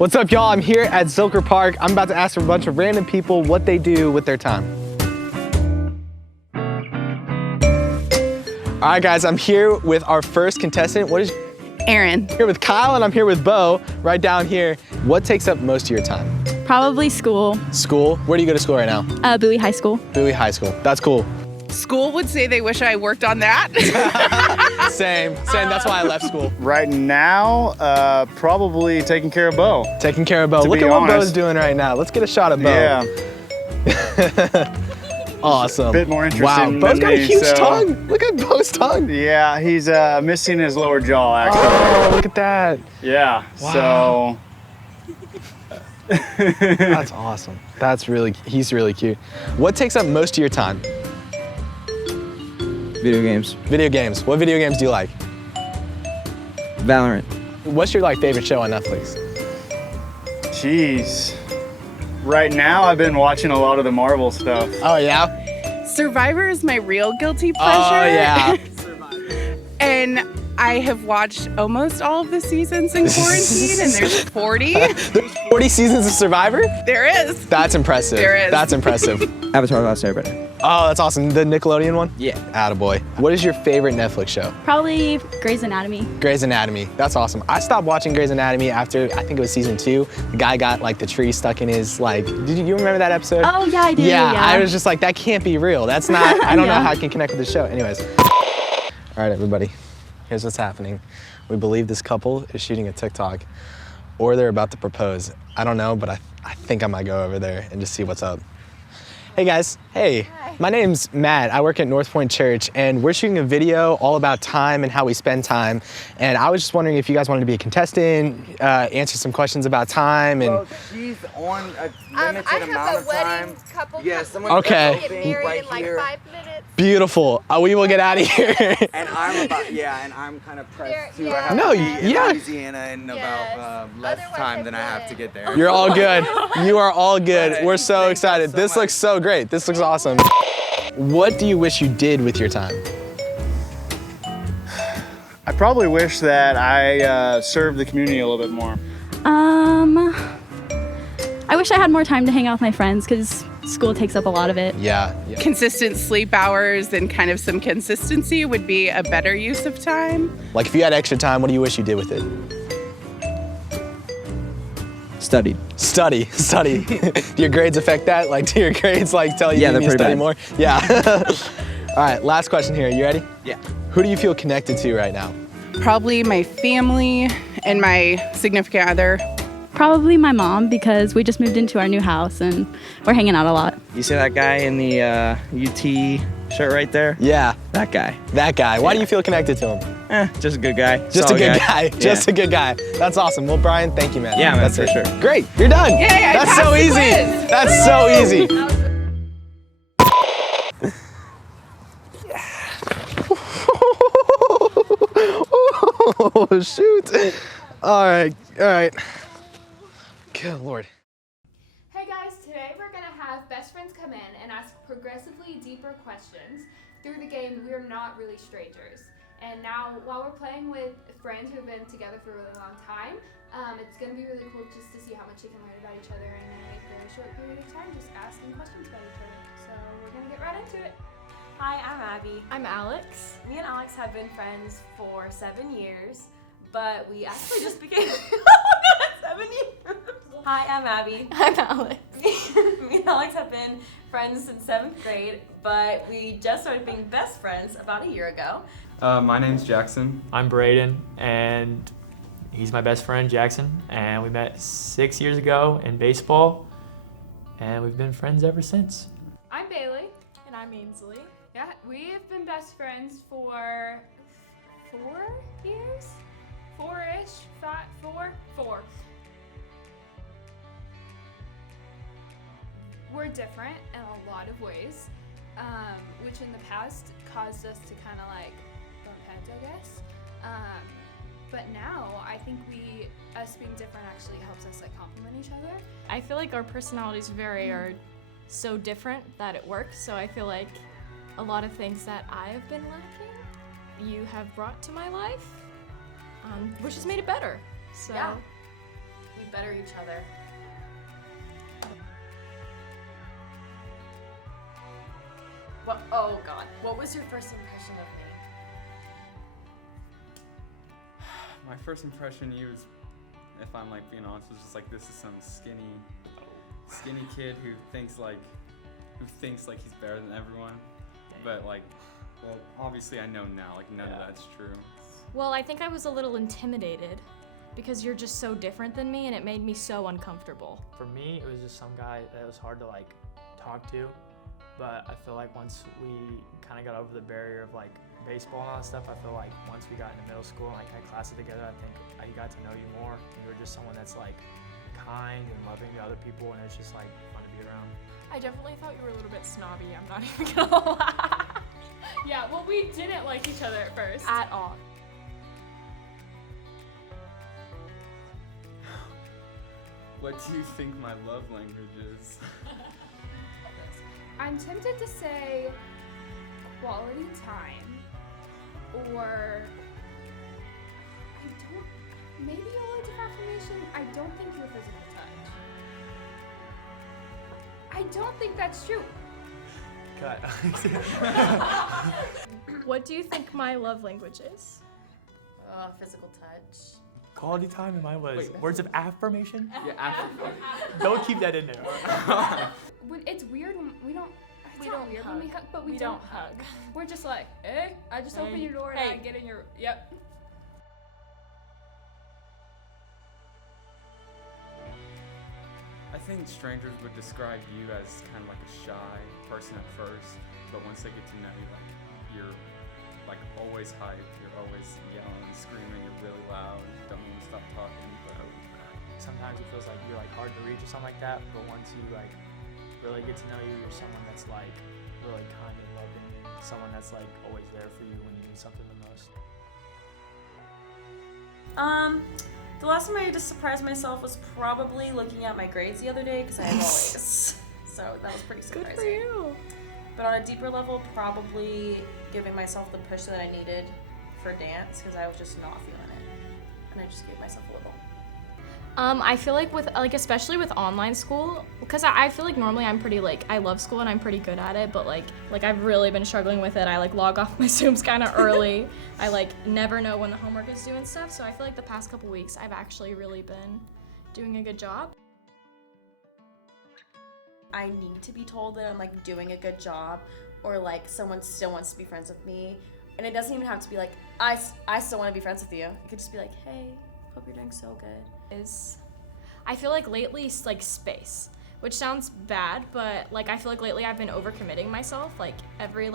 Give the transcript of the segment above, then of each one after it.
What's up, y'all? I'm here at Zilker Park. I'm about to ask a bunch of random people what they do with their time. All right, guys, I'm here with our first contestant. What is Aaron. Here with Kyle, and I'm here with Bo, right down here. What takes up most of your time? Probably school. School? Where do you go to school right now? Bowie High School. Bowie High School. That's cool. School would say they wish I worked on that. Same. That's why I left school. Right now, probably taking care of Bo. Taking care of Bo. To Look be at what honest. Bo's doing right now. Let's get a shot of Bo. Yeah, Awesome. bit more interesting Wow, than Bo's got a me, huge so- tongue. Look at Bo's tongue. yeah, he's missing his lower jaw actually. Oh, look at that. Yeah, Wow. That's awesome. He's really cute. What takes up most of your time? Video games. Video games. What video games do you like? Valorant. What's your favorite show on Netflix? Jeez. Right now, I've been watching a lot of the Marvel stuff. Oh yeah? Survivor is my real guilty pleasure. Oh yeah. And I have watched almost all of the seasons in quarantine, and there's 40. There's 40 seasons of Survivor? There is. That's impressive. There is. That's impressive. Avatar: Last Airbender. Oh, that's awesome. The Nickelodeon one? Yeah. Attaboy. What is your favorite Netflix show? Probably Grey's Anatomy. Grey's Anatomy. That's awesome. I stopped watching Grey's Anatomy after, I think it was season 2. The guy got the tree stuck in his, did you remember that episode? Oh yeah, I do. Yeah, I was just like, that can't be real. That's not, I don't know Yeah. how I can connect with the show. Anyways. All right, everybody. Here's what's happening. We believe this couple is shooting a TikTok or they're about to propose. I don't know, but I think I might go over there and just see what's up. Hey guys, hey. Hi. My name's Matt. I work at North Point Church and we're shooting a video all about time and how we spend time. And I was just wondering if you guys wanted to be a contestant, answer some questions about time and... Well, she's on a limited I amount have of a wedding time. couple. Yeah, someone Okay. Get married right in like here. 5 minutes. Beautiful. We will get out of here. And I'm kind of pressed There- too. yeah. I have No, to be in yeah. Louisiana in Yes. about less Otherwise time I than I have to wouldn't. get there. You're all good. You are all good. But, We're so thank excited. y'all so This looks much. so great. This looks awesome. What do you wish you did with your time? I probably wish that I served the community a little bit more. I wish I had more time to hang out with my friends because school takes up a lot of it. Yeah. Consistent sleep hours and kind of some consistency would be a better use of time. Like if you had extra time, what do you wish you did with it? Studied. Study. Do your grades affect that? Do your grades tell you Yeah, you they're need to pretty study bad. more? Yeah. All right, last question here. You ready? Yeah. Who do you feel connected to right now? Probably my family and my significant other. Probably my mom because we just moved into our new house and we're hanging out a lot. You see that guy in the UT shirt right there? Yeah, That guy. that guy. Why do you feel connected to him? Just a good guy. Just Solid a good guy. Just Yeah. a good guy. That's awesome. Well, Brian, thank you, man. Yeah, man, That's for it. sure. Great. You're done. Yay, I That's passed so the easy. quiz. That's so easy. Oh, shoot. All right. Good Lord. Hey guys, today we're gonna have best friends come in and ask progressively deeper questions. Through the game, we're not really strangers. And now, while we're playing with friends who have been together for a really long time, it's gonna be really cool just to see how much they can learn about each other in a very short period of time, just asking questions about each other. So we're gonna get right into it. Hi, I'm Abby. I'm Alex. Me and Alex have been friends for 7 years, but we actually just became 7 years. Hi, I'm Abby. I'm Alex. Me and Alex have been friends since 7th grade, but we just started being best friends about a year ago. My name's Jackson. I'm Braden, and he's my best friend, Jackson, and we met 6 years ago in baseball, and we've been friends ever since. I'm Bailey. And I'm Ainsley. Yeah, we have been best friends for 4 years? 4-ish? 4? We're different in a lot of ways, which in the past caused us to kind of bump heads, I guess. But now I think us being different actually helps us complement each other. I feel like our personalities are so different that it works, so I feel like a lot of things that I have been lacking, you have brought to my life, which has made it better. So Yeah. We better each other. Oh God, what was your first impression of me? My first impression of you is, if I'm like being honest, was just like this is some skinny kid who thinks like he's better than everyone. But like, well, obviously I know now, like none of that's true. Well, I think I was a little intimidated because you're just so different than me and it made me so uncomfortable. For me, it was just some guy that was hard to like talk to, but I feel like once we kind of got over the barrier of like baseball and all that stuff, I feel like once we got into middle school and like had classes together, I think I got to know you more. And you were just someone that's like kind and loving to other people, and it's just like fun to be around. I definitely thought you were a little bit snobby, I'm not even gonna lie. Yeah, well, we didn't like each other at first. At all. What do you think my love language is? I'm tempted to say quality time, or maybe a word of affirmation. I don't think your physical touch. I don't think that's true. Cut. What do you think my love language is? Physical touch. Quality time in my was Wait, words of affirmation. Yeah, after. Don't keep that in there. It's weird when we don't. It's We not don't weird hug. when we hug, but we We don't hug. We're just like, I just open Hey. your door and Hey. I get in your. Yep. I think strangers would describe you as kind of like a shy person at first, but once they get to know you, like you're like always hyped, you're always yelling and screaming, you're really loud, you don't even stop talking. But Sometimes it feels like you're like hard to reach or something like that, but once you like really get to know you, you're someone that's like really kind and loving, someone that's like always there for you when you need something the most. The last time I had to surprise myself was probably looking at my grades the other day because I have all A's. So that was pretty surprising. Good for you. But on a deeper level, probably giving myself the push that I needed for dance because I was just not feeling it. And I just gave myself a little. I feel like with especially with online school, because I feel like normally I'm pretty I love school and I'm pretty good at it, but like I've really been struggling with it. I log off my Zooms kind of early. I never know when the homework is due and stuff. So I feel like the past couple weeks I've actually really been doing a good job. I need to be told that I'm doing a good job, or someone still wants to be friends with me. And it doesn't even have to be I still want to be friends with you. It could just be hey, hope you're doing so good. I feel like lately space, which sounds bad, but I feel like lately I've been overcommitting myself. Every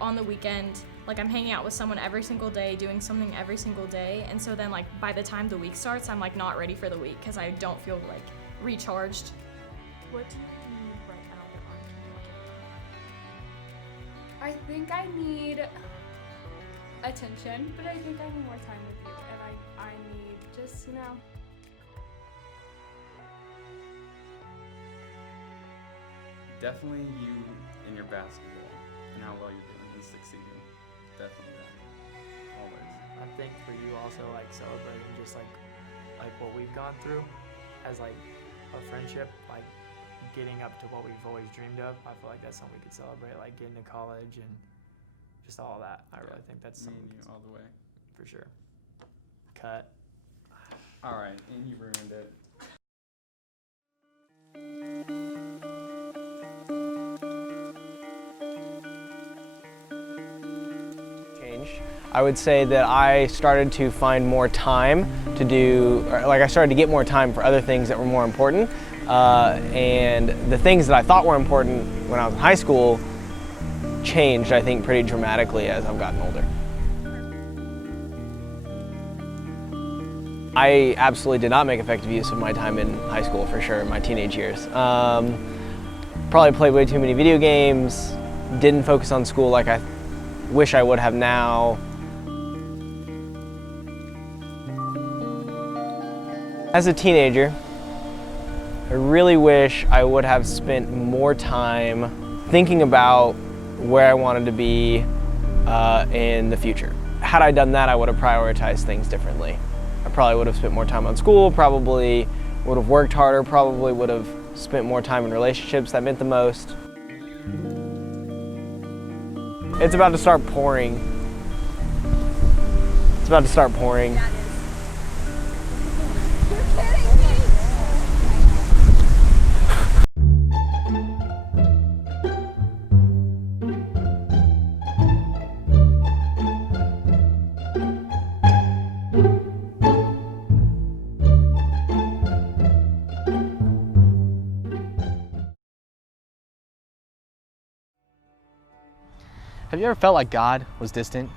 on the weekend, I'm hanging out with someone every single day, doing something every single day, and so then by the time the week starts, I'm not ready for the week because I don't feel recharged. What do you need right now that aren't I think I need attention, but I think I need more time with you, and I need just definitely you in your basketball and how well you're doing and succeeding. Definitely that. Always. I think for you also celebrating just what we've gone through as a friendship, getting up to what we've always dreamed of. I feel like that's something we could celebrate, getting to college and just all that. I really think that's Me something and we you could all the way. for sure. Cut. All right, and you ruined it. I would say that I started to find more time to do, I started to get more time for other things that were more important. And the things that I thought were important when I was in high school changed, I think, pretty dramatically as I've gotten older. I absolutely did not make effective use of my time in high school, for sure, in my teenage years. Probably played way too many video games, didn't focus on school like I wish I would have now. As a teenager, I really wish I would have spent more time thinking about where I wanted to be in the future. Had I done that, I would have prioritized things differently. I probably would have spent more time on school, probably would have worked harder, probably would have spent more time in relationships that meant the most. It's about to start pouring. It's about to start pouring. Have you ever felt like God was distant?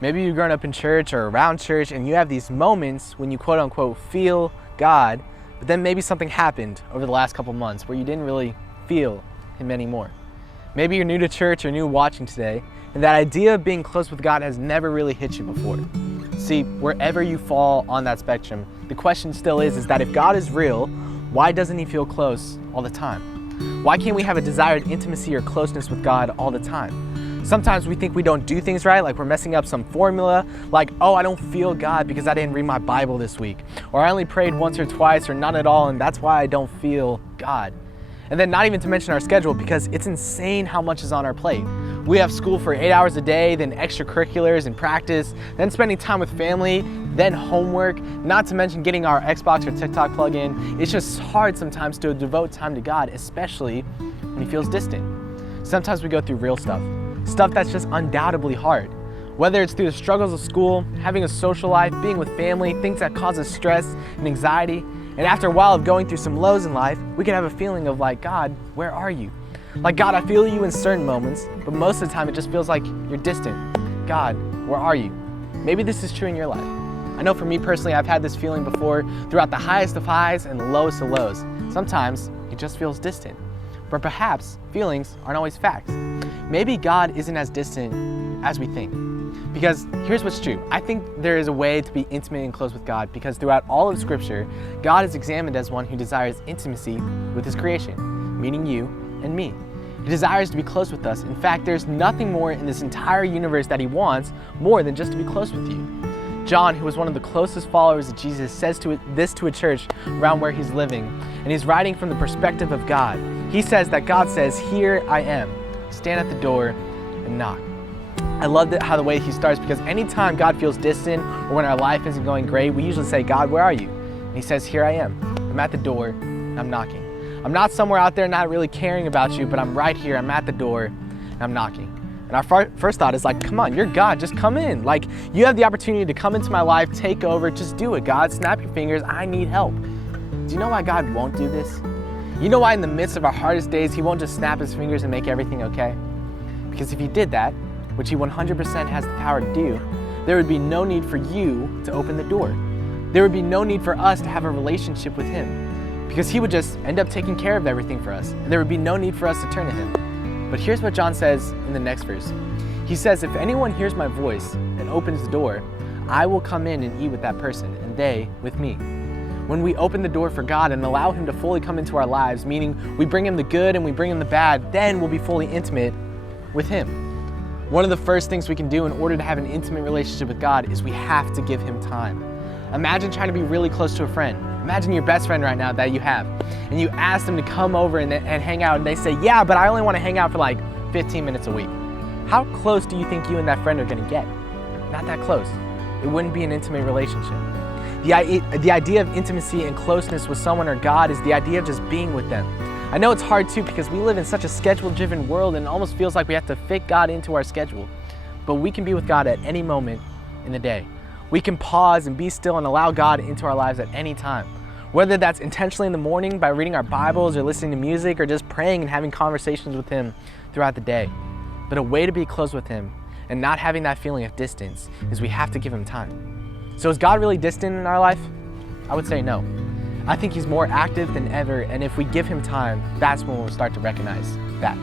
Maybe you've grown up in church or around church and you have these moments when you quote unquote feel God, but then maybe something happened over the last couple months where you didn't really feel Him anymore. Maybe you're new to church or new watching today, and that idea of being close with God has never really hit you before. See, wherever you fall on that spectrum, the question still is that if God is real, why doesn't He feel close all the time? Why can't we have a desired intimacy or closeness with God all the time? Sometimes we think we don't do things right, like we're messing up some formula, like, oh, I don't feel God because I didn't read my Bible this week, or I only prayed once or twice or none at all, and that's why I don't feel God. And then not even to mention our schedule, because it's insane how much is on our plate. We have school for 8 hours a day, then extracurriculars and practice, then spending time with family, then homework, not to mention getting our Xbox or TikTok plug-in. It's just hard sometimes to devote time to God, especially when He feels distant. Sometimes we go through real stuff that's just undoubtedly hard. Whether it's through the struggles of school, having a social life, being with family, things that cause us stress and anxiety. And after a while of going through some lows in life, we can have a feeling of like, God, where are you? Like, God, I feel you in certain moments, but most of the time it just feels like you're distant. God, where are you? Maybe this is true in your life. I know for me personally, I've had this feeling before throughout the highest of highs and the lowest of lows. Sometimes it just feels distant. But perhaps feelings aren't always facts. Maybe God isn't as distant as we think. Because here's what's true. I think there is a way to be intimate and close with God, because throughout all of Scripture, God is examined as one who desires intimacy with His creation, meaning you and me. He desires to be close with us. In fact, there's nothing more in this entire universe that He wants more than just to be close with you. John, who was one of the closest followers of Jesus, says this to a church around where he's living, and he's writing from the perspective of God. He says that God says, "Here I am. Stand at the door and knock." I love how the way he starts, because anytime God feels distant or when our life isn't going great, we usually say, "God, where are you?" And He says, "Here I am. I'm at the door and I'm knocking. I'm not somewhere out there not really caring about you, but I'm right here. I'm at the door and I'm knocking." And our first thought is like, come on, you're God, just come in. Like, you have the opportunity to come into my life, take over, just do it, God. Snap your fingers, I need help. Do you know why God won't do this? You know why in the midst of our hardest days, He won't just snap His fingers and make everything okay? Because if He did that, which He 100% has the power to do, there would be no need for you to open the door. There would be no need for us to have a relationship with Him, because He would just end up taking care of everything for us, and there would be no need for us to turn to Him. But here's what John says in the next verse. He says, "If anyone hears my voice and opens the door, I will come in and eat with that person, and they with me." When we open the door for God and allow Him to fully come into our lives, meaning we bring Him the good and we bring Him the bad, then we'll be fully intimate with Him. One of the first things we can do in order to have an intimate relationship with God is we have to give Him time. Imagine trying to be really close to a friend. Imagine your best friend right now that you have, and you ask them to come over and hang out, and they say, "Yeah, but I only want to hang out for like 15 minutes a week." How close do you think you and that friend are going to get? Not that close. It wouldn't be an intimate relationship. The idea of intimacy and closeness with someone or God is the idea of just being with them. I know it's hard too, because we live in such a schedule-driven world, and it almost feels like we have to fit God into our schedule. But we can be with God at any moment in the day. We can pause and be still and allow God into our lives at any time. Whether that's intentionally in the morning by reading our Bibles or listening to music, or just praying and having conversations with Him throughout the day. But a way to be close with Him and not having that feeling of distance is we have to give Him time. So is God really distant in our life? I would say no. I think He's more active than ever, and if we give Him time, that's when we'll start to recognize that.